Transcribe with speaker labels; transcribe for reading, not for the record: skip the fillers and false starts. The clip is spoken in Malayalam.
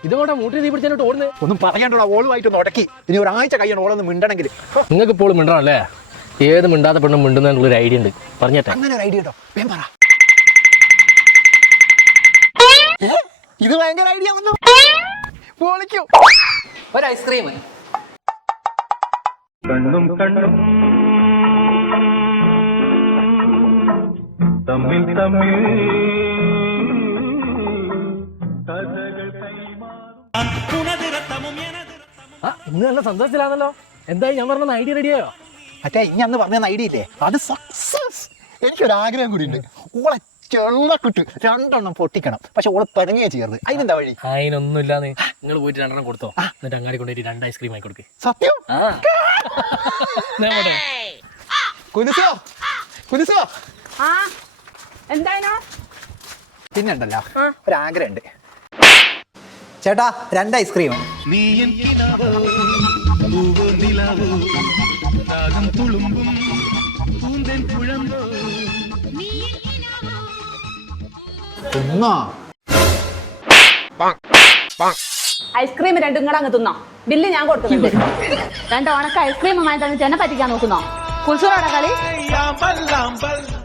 Speaker 1: ഇതുകൊണ്ട് മൂട്ടി തീ പിടിച്ചിട്ട് ഓടുന്നത്
Speaker 2: ഒന്നും പറയാണ്ടോ ഓളുമായിട്ടൊന്ന് ഉടക്കി ഇനി ഒരാഴ്ച കഴിയണം ഓളൊന്ന് മിണ്ടണമെങ്കിൽ.
Speaker 1: നിങ്ങൾക്ക് ഇപ്പോൾ മിണ്ടണല്ലേ? ഏത് മിണ്ടാത്ത പെണ്ണും മിണ്ടുന്നതിനുള്ളൊരു ഐഡിയ ഉണ്ട്, പറഞ്ഞേട്ടെ.
Speaker 2: അങ്ങനെ ഒരു ഐഡിയ ഉണ്ടോ? വേം പറ. ഇത് ഭയങ്കര ഐഡിയ വന്നു. പൊളിക്കൂ.
Speaker 1: ഒരു ഐസ്ക്രീം.
Speaker 3: കണ്ണും കണ്ണും തമ്മിൽ തമ്മിൽ കഥകൾ
Speaker 1: ഇന്ന് നല്ല സന്തോഷത്തിലാണല്ലോ. എന്തായി ഞാൻ പറഞ്ഞ ഐഡിയ റെഡിയായോ?
Speaker 2: മറ്റേ ഇനി അന്ന് പറഞ്ഞ ഐഡിയ ഇല്ലേ, അത് സക്സസ്. എനിക്കൊരാഗ്രഹം കൂടി ഉണ്ട്. ഓളെ ചെള്ളക്കിട്ട് 2 എണ്ണം പൊട്ടിക്കണം. പക്ഷെ ഓളെ പിണങ്ങിയേ ചെയ്യരുത്. അതിനെന്താ വഴി?
Speaker 1: അതിനൊന്നും ഇല്ലാന്ന്. നിങ്ങൾ പോയിട്ട് 2 എണ്ണം കൊടുത്തോ, എന്നിട്ട് അങ്ങാടി കൊണ്ടുപോയി 2 ഐസ്ക്രീം ആയി കൊടുക്ക്.
Speaker 2: സത്യം? കുനുസോ കുനുസോ
Speaker 4: എന്തായാലും
Speaker 2: പിന്നെണ്ടല്ലോ ഒരാഗ്രഹം ഉണ്ട്. ചേട്ടാ 2 ഐസ്ക്രീം.
Speaker 4: ഐസ്ക്രീം 2 കൂടെ അങ്ങ് തിന്നോ. ബില്ല് ഞാൻ കൊടുക്കുന്നുണ്ട്. 2 ഉണക്ക ഐസ്ക്രീമുമായി തന്നെ പറ്റിക്കാൻ നോക്കുന്നോ? കുൽസൂരോടെ കളി.